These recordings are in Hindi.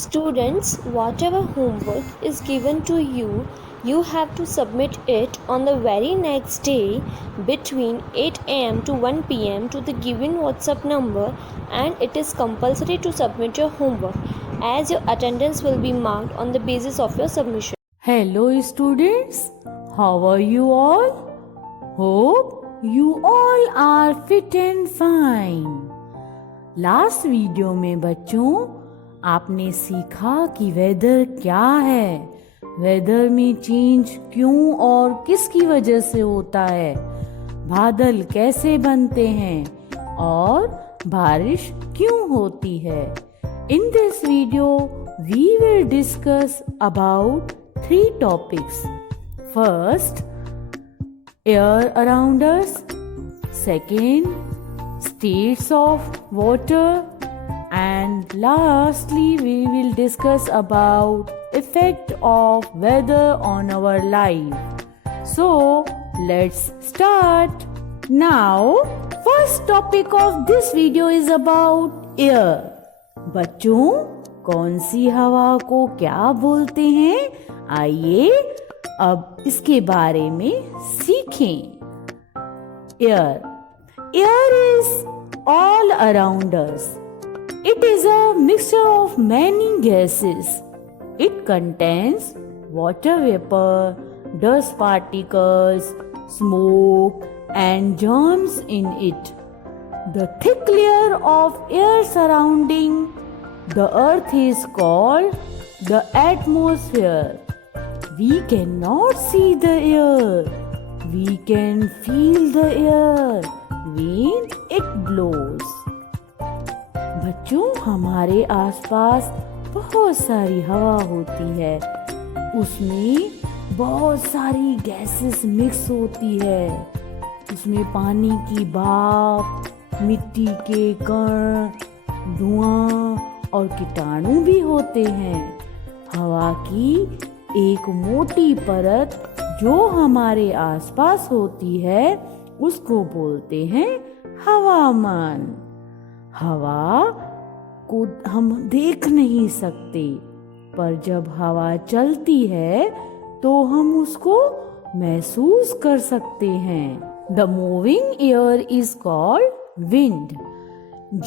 Students, whatever homework is given to you, you have to submit it on the very next day between 8 am to 1 pm to the given WhatsApp number, and it is compulsory to submit your homework as your attendance will be marked on the basis of your submission. Hello students, how are you all? Hope you all are fit and fine. Last video में बच्चों आपने सीखा कि वेदर क्या है, वेदर में चेंज क्यों और किसकी वजह से होता है, बादल कैसे बनते हैं और बारिश क्यों होती है. In this video we will discuss about 3 topics. First, air around us. Second, states of water, and lastly we will discuss about effect of weather on our life. So let's start. Now first topic of this video is about air. बच्चों, कौन सी हवा को क्या बोलते हैं, आइए अब इसके बारे में सीखें. Air. Air is all around us. It is a mixture of many gases. It contains water vapor, dust particles, smoke, and germs in it. The thick layer of air surrounding the earth is called the atmosphere. We cannot see the air. We can feel the air when it blows. बच्चों, हमारे आसपास बहुत सारी हवा होती है, उसमें बहुत सारी गैसेस मिक्स होती है. उसमें पानी की भाप, मिट्टी के कण, धुआं और कीटाणु भी होते हैं. हवा की एक मोटी परत जो हमारे आसपास होती है उसको बोलते हैं हवामान. हवा को हम देख नहीं सकते, पर जब हवा चलती है तो हम उसको महसूस कर सकते हैं. The moving air is called wind.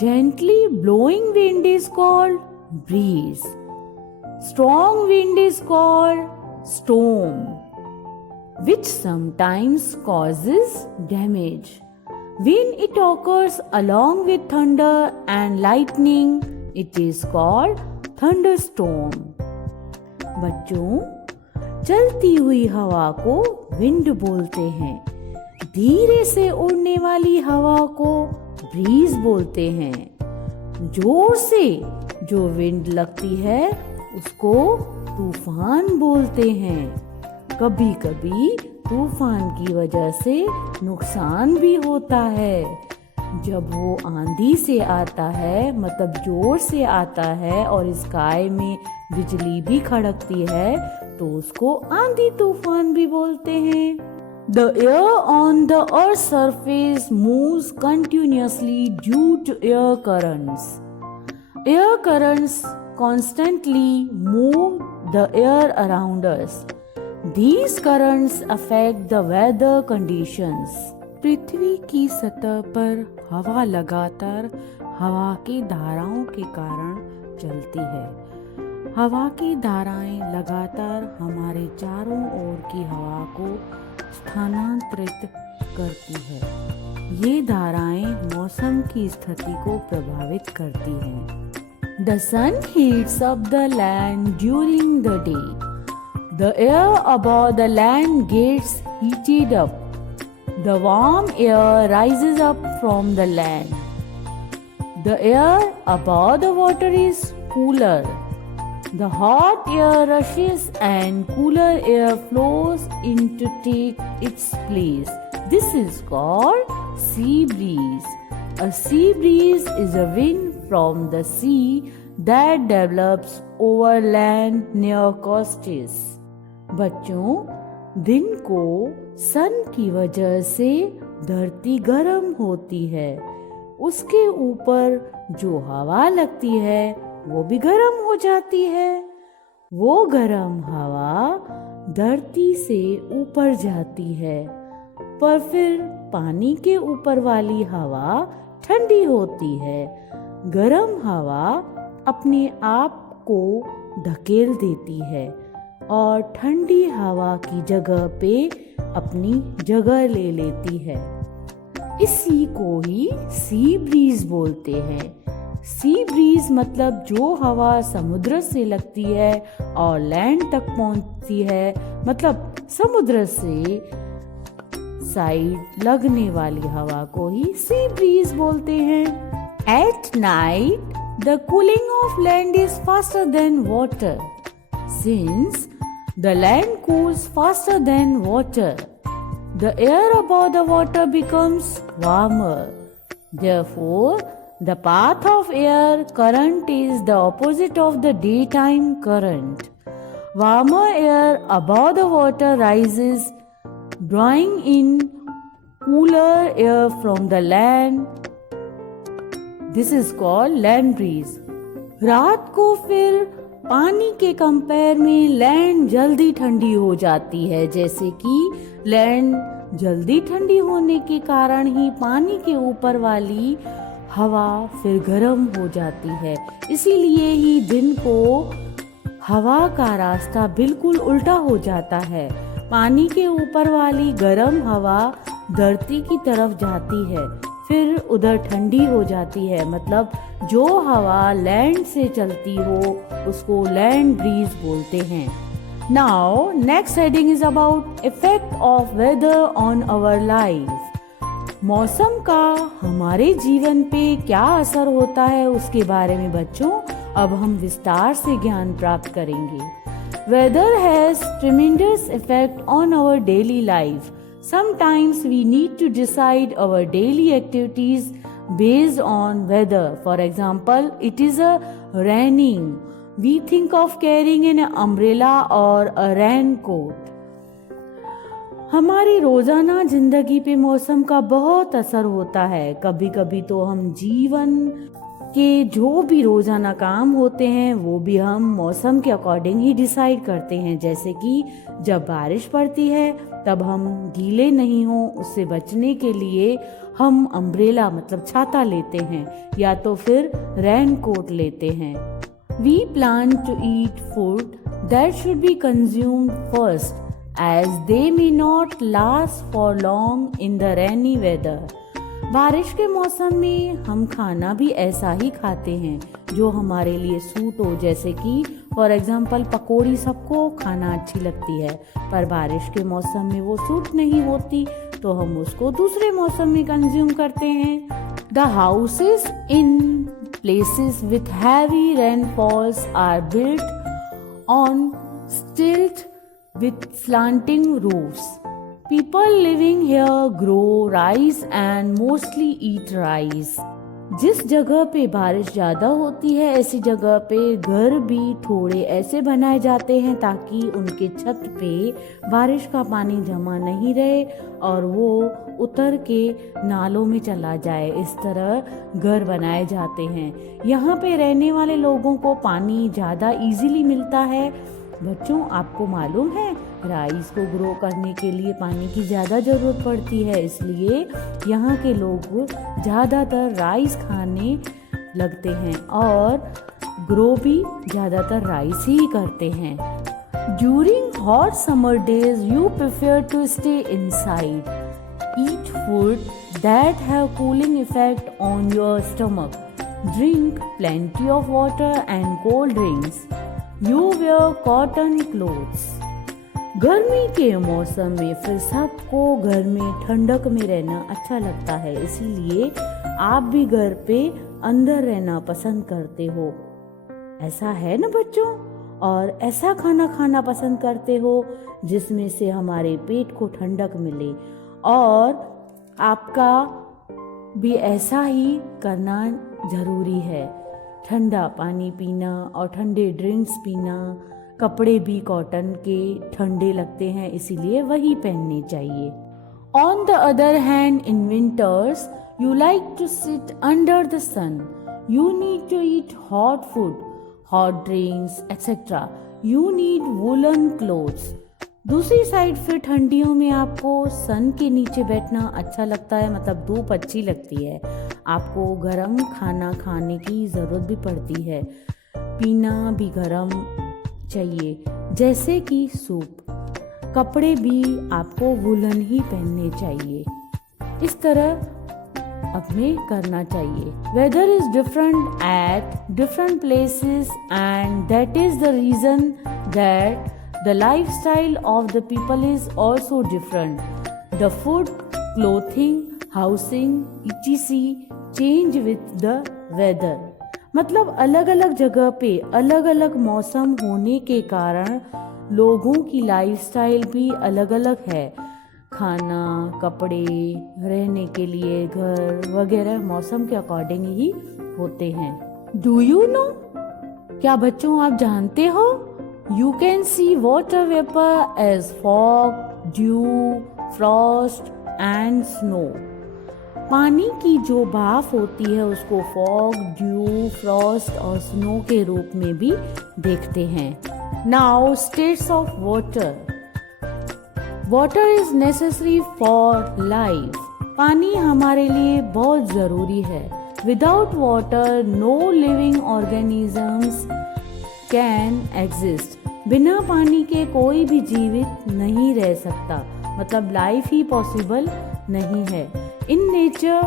Gently blowing wind is called breeze. Strong wind is called storm, which sometimes causes damage. When it occurs along with thunder and lightning, it is called thunderstorm. बच्चों, चलती हुई हवा को विंड बोलते हैं. धीरे से उड़ने वाली हवा को ब्रीज बोलते हैं. जोर से जो विंड लगती है उसको तूफान बोलते हैं. कभी कभी तूफान की वजह से नुकसान भी होता है. जब वो आंधी से आता है, मतलब जोर से आता है और स्काई में बिजली भी खड़कती है, तो उसको आंधी तूफान भी बोलते हैं. The air on the earth's surface moves continuously due to air currents. Air currents constantly move the air around us. These currents affect the weather conditions. पृथ्वी की सतह पर हवा लगातार हवा की धाराओं के कारण चलती है. हवा की धाराएं लगातार हमारे चारों ओर की हवा को स्थानांतरित करती है. ये धाराएं मौसम की स्थिति को प्रभावित करती हैं. The sun heats up the land during the day. The air above the land gets heated up. The warm air rises up from the land. The air above the water is cooler. The hot air rushes and cooler air flows in to take its place. This is called sea breeze. A sea breeze is a wind from the sea that develops over land near coasts. बच्चों, दिन को सन की वजह से धरती गर्म होती है. उसके ऊपर जो हवा लगती है वो भी गर्म हो जाती है। वो गर्म हवा धरती से ऊपर जाती है, पर फिर पानी के ऊपर वाली हवा ठंडी होती है। गर्म हवा अपने आप को धकेल देती है और ठंडी हवा की जगह पे अपनी जगह ले लेती है। इसी को ही सी ब्रीज बोलते हैं। सी ब्रीज मतलब जो हवा समुद्र से लगती है और लैंड तक पहुंचती है, मतलब समुद्र से साइड लगने वाली हवा को ही सी ब्रीज बोलते हैं। At night the cooling of land is faster than water. Since the land cools faster than water, the air above the water becomes warmer. Therefore, the path of air current is the opposite of the daytime current. Warmer air above the water rises, drawing in cooler air from the land. This is called land breeze. रात को फिर पानी के कंपेयर में लैंड जल्दी ठंडी हो जाती है, जैसे कि लैंड जल्दी ठंडी होने के कारण ही पानी के ऊपर वाली हवा फिर गर्म हो जाती है। इसीलिए ही दिन को हवा का रास्ता बिल्कुल उल्टा हो जाता है। पानी के ऊपर वाली गर्म हवा धरती की तरफ जाती है, फिर उधर ठंडी हो जाती है। मतलब जो हवा लैंड से चलती हो उसको लैंड ब्रीज बोलते हैं। Now next heading is about effect of weather on our life. मौसम का हमारे जीवन पे क्या असर होता है उसके बारे में बच्चों अब हम विस्तार से ज्ञान प्राप्त करेंगे। Weather has tremendous effect on our daily life. Sometimes we need to decide our daily activities based on weather. For example, it is raining. We think of carrying an umbrella or a raincoat. हमारी रोजाना जिंदगी पे मौसम का बहुत असर होता है। कभी कभी तो हम जीवन के जो भी रोजाना काम होते हैं वो भी हम मौसम के अकॉर्डिंग ही डिसाइड करते हैं। जैसे कि जब बारिश पड़ती है तब हम गीले नहीं हो उससे बचने के लिए हम अम्ब्रेला मतलब छाता लेते हैं या तो फिर रेन कोट लेते हैं। We plan to eat food that should be consumed first as they may not last for long in the rainy weather. बारिश के मौसम में हम खाना भी ऐसा ही खाते हैं जो हमारे लिए सूट हो। जैसे कि फॉर एग्जाम्पल पकौड़ी सबको खाना अच्छी लगती है, पर बारिश के मौसम में वो सूट नहीं होती तो हम उसको दूसरे मौसम में कंज्यूम करते हैं। The houses in places with heavy rainfalls are built on stilt with slanting roofs. People living here grow rice and mostly eat rice. जिस जगह पे बारिश ज़्यादा होती है ऐसी जगह पे घर भी थोड़े ऐसे बनाए जाते हैं ताकि उनके छत पे बारिश का पानी जमा नहीं रहे और वो उतर के नालों में चला जाए। इस तरह घर बनाए जाते हैं। यहाँ पे रहने वाले लोगों को पानी ज़्यादा इजीली मिलता है। बच्चों आपको मालूम है राइस को ग्रो करने के लिए पानी की ज़्यादा ज़रूरत पड़ती है, इसलिए यहाँ के लोग ज़्यादातर राइस खाने लगते हैं और ग्रो भी ज़्यादातर राइस ही करते हैं। During hot summer days you prefer to stay inside, eat food that have cooling effect on your stomach, drink plenty of water and cold drinks, you wear cotton clothes. गर्मी के मौसम में फिर सबको घर में ठंडक में रहना अच्छा लगता है, इसीलिए आप भी घर पे अंदर रहना पसंद करते हो। ऐसा है ना बच्चों? और ऐसा खाना खाना पसंद करते हो जिसमें से हमारे पेट को ठंडक मिले, और आपका भी ऐसा ही करना जरूरी है। ठंडा पानी पीना और ठंडे ड्रिंक्स पीना, कपड़े भी कॉटन के ठंडे लगते हैं इसीलिए वही पहनने चाहिए। On the other hand in winters you like to sit under the sun, you need to eat hot food hot drinks, etc. You need woolen clothes. दूसरी साइड फिर ठंडियों में आपको सन के नीचे बैठना अच्छा लगता है, मतलब धूप अच्छी लगती है। आपको गर्म खाना खाने की ज़रूरत भी पड़ती है, पीना भी गर्म चाहिए, जैसे कि सूप। कपड़े भी आपको वुलन ही पहनने चाहिए। इस तरह हमें करना चाहिए। Weather is different at different places and that is the reason that the lifestyle of the people is also different. The food, clothing, housing etc change with the weather. मतलब अलग अलग जगह पे अलग अलग मौसम होने के कारण लोगों की लाइफस्टाइल भी अलग अलग है। खाना, कपड़े, रहने के लिए घर वगैरह मौसम के अकॉर्डिंग ही होते हैं। Do you know? क्या बच्चों आप जानते हो? You can see water vapour as fog, dew, frost and snow. पानी की जो भाप होती है उसको फॉग, ड्यू, फ्रॉस्ट और स्नो के रूप में भी देखते हैं। Now states of water. Water is necessary for life. पानी हमारे लिए बहुत ज़रूरी है। Without water no living organisms can exist. बिना पानी के कोई भी जीवित नहीं रह सकता, मतलब लाइफ ही पॉसिबल नहीं है। In nature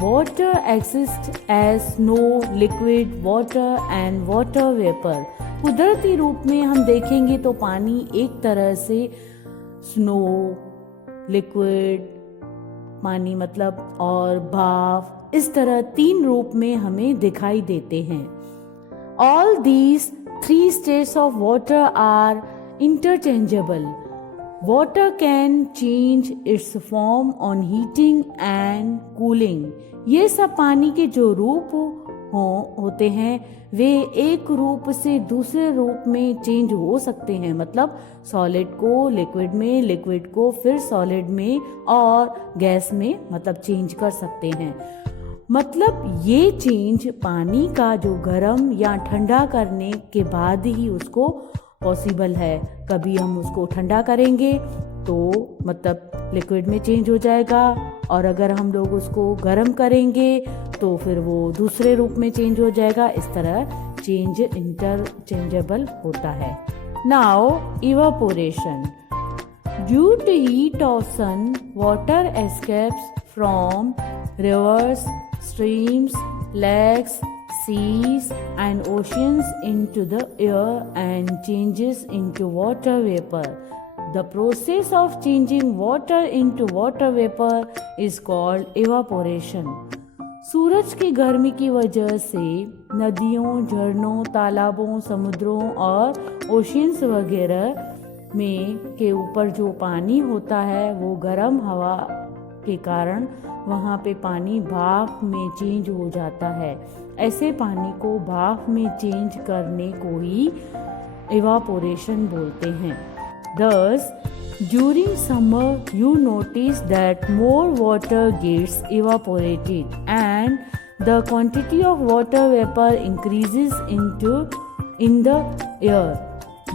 water exist as snow, liquid water and water vapour. कुदरती रूप में हम देखेंगे तो पानी एक तरह से स्नो, लिक्विड पानी मतलब और भाप, इस तरह तीन रूप में हमें दिखाई देते हैं। All these three states of water are interchangeable. Water can change its form on heating and cooling. ये सब पानी के जो रूप होते हैं वे एक रूप से दूसरे रूप में चेंज हो सकते हैं, मतलब सॉलिड को लिक्विड में, लिक्विड को फिर सॉलिड में और गैस में मतलब चेंज कर सकते हैं। मतलब ये चेंज पानी का जो गर्म या ठंडा करने के बाद ही उसको पॉसिबल है। कभी हम उसको ठंडा करेंगे तो मतलब लिक्विड में चेंज हो जाएगा, और अगर हम लोग उसको गर्म करेंगे तो फिर वो दूसरे रूप में चेंज हो जाएगा। इस तरह चेंज इंटरचेंजेबल होता है। Now evaporation. Due to heat of sun, water escapes from rivers, streams, lakes, seas and oceans into the air and changes into water vapor. The process of changing water into water vapor is called evaporation. सूरज की गर्मी की वजह से नदियों, झरनों, तालाबों, समुद्रों और ओशियंस वगैरह में के ऊपर जो पानी होता है वो गर्म हवा के कारण वहाँ पे पानी भाप में चेंज हो जाता है। ऐसे पानी को भाप में चेंज करने को ही इवापोरेशन बोलते हैं। Thus, during summer you notice that more water gets evaporated and the quantity of water vapor increases in the air.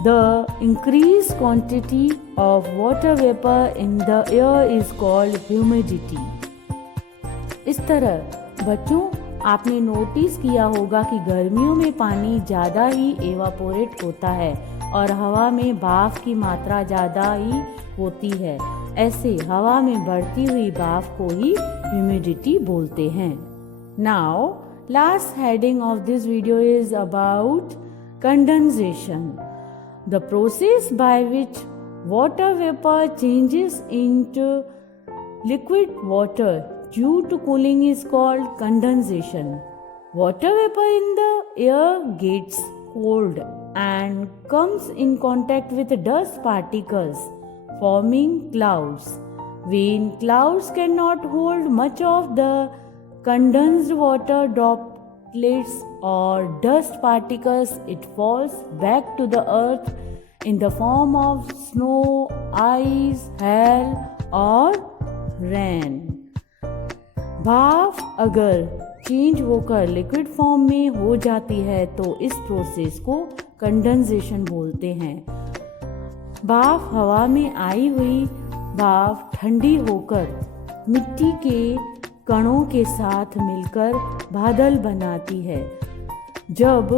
The increased quantity of water vapor in the air is called humidity. इस तरह बच्चों आपने नोटिस किया होगा कि गर्मियों में पानी ज़्यादा ही एवापोरेट होता है और हवा में भाप की मात्रा ज़्यादा ही होती है। ऐसे हवा में बढ़ती हुई भाप को ही ह्यूमिडिटी बोलते हैं। Now last heading of this video is about condensation, the process by which water vapour changes into liquid water due to cooling is called condensation. Water vapor in the air gets cold and comes in contact with dust particles, forming clouds. When clouds cannot hold much of the condensed water droplets or dust particles, it falls back to the earth in the form of snow, ice, hail or rain. भाप अगर चेंज होकर लिक्विड फॉर्म में हो जाती है तो इस प्रोसेस को कंडेंसेशन बोलते हैं। भाप हवा में आई हुई भाप ठंडी होकर मिट्टी के कणों के साथ मिलकर बादल बनाती है। जब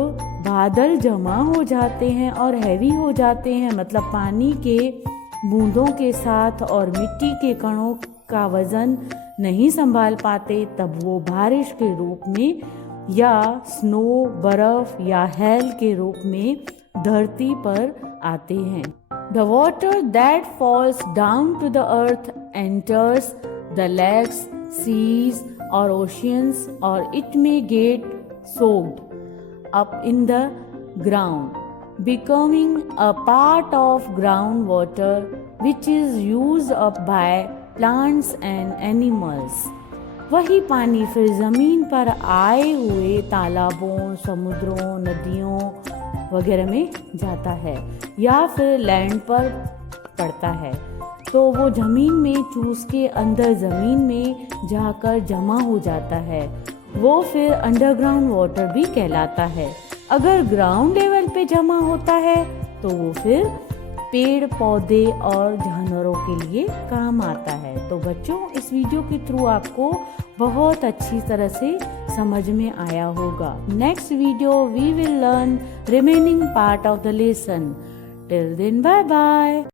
बादल जमा हो जाते हैं और हैवी हो जाते हैं, मतलब पानी के बूंदों के साथ और मिट्टी के कणों का वजन नहीं संभाल पाते, तब वो बारिश के रूप में या स्नो बर्फ या हेल के रूप में धरती पर आते हैं। The water that falls down to the earth enters the lakes, seas or oceans, or it may get soaked up in the ground, becoming a part of groundwater which is used up by plants and animals. वही पानी फिर ज़मीन पर आए हुए तालाबों, समुद्रों, नदियों वगैरह में जाता है या फिर लैंड पर पड़ता है, तो वो ज़मीन में चूस के अंदर ज़मीन में जाकर जमा हो जाता है। वो फिर अंडरग्राउंड वाटर भी कहलाता है। अगर ग्राउंड लेवल पे जमा होता है तो वो फिर पेड़ पौधे और जानवरों के लिए काम आता है। तो बच्चों, इस वीडियो के थ्रू आपको बहुत अच्छी तरह से समझ में आया होगा। Next video we will learn remaining part of the lesson. Till then bye bye.